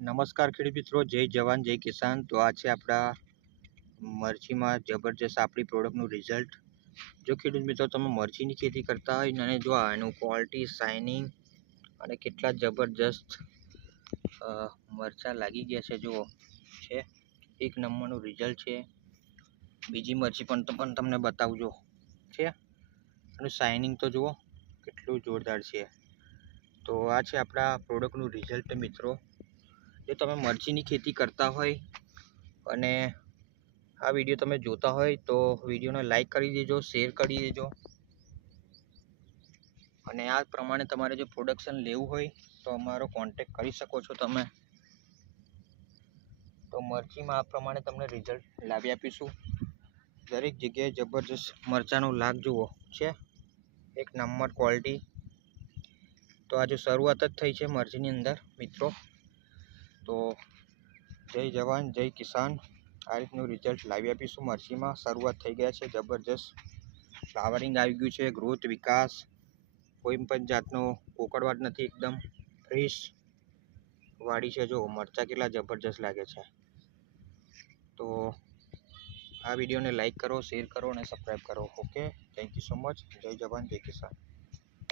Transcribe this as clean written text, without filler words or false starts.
નમસ્કાર ખેડૂત મિત્રો, જય જવાન જય કિસાન. તો આ છે આપણા મરચીમાં જબરજસ્ત આપણી પ્રોડક્ટનું રિઝલ્ટ. જો ખેડૂત મિત્રો તમે મરચીની ખેતી કરતા હોય અને જો એનું ક્વોલિટી શાઇનિંગ અને કેટલા જબરજસ્ત મરચાં લાગી ગયા છે, જુઓ છે એક નંબરનું રિઝલ્ટ છે. બીજી મરચી પણ તમને બતાવજો છે, અને શાઇનિંગ તો જુઓ કેટલું જોરદાર છે. તો આ છે આપણા પ્રોડક્ટનું રિઝલ્ટ મિત્રો. જો તમે મરચીની ખેતી કરતા હોય અને આ વિડીયો તમે જોતા હોય તો વિડીયોને લાઈક કરી દેજો, શેર કરી દેજો. અને આ પ્રમાણે તમારે જો પ્રોડક્શન લેવું હોય તો અમારો કોન્ટેક કરી શકો છો તમે. તો મરચીમાં આ પ્રમાણે તમને રિઝલ્ટ લાવી આપીશું. દરેક જગ્યાએ જબરજસ્ત મરચાંનો લાગ જુઓ છે, એક નંબર ક્વોલિટી. તો આજે શરૂઆત જ થઈ છે મરચીની અંદર મિત્રો. તો જય જવાન જય કિસાન. આ રીતનું રિઝલ્ટ લાવી આપીશું. મરચીમાં શરૂઆત થઈ ગયા છે, જબરજસ્ત ફ્લાવરિંગ આવી ગયું છે, ગ્રોથ વિકાસ, કોઈ પણ જાતનો કોકડવાટ નથી, એકદમ ફ્રેશ વાડી છે. જો મરચાં કેટલા જબરજસ્ત લાગે છે. તો આ વિડીયોને લાઈક કરો, શેર કરો અને સબસ્ક્રાઈબ કરો. Okay, thank you so much. જય જવાન જય કિસાન.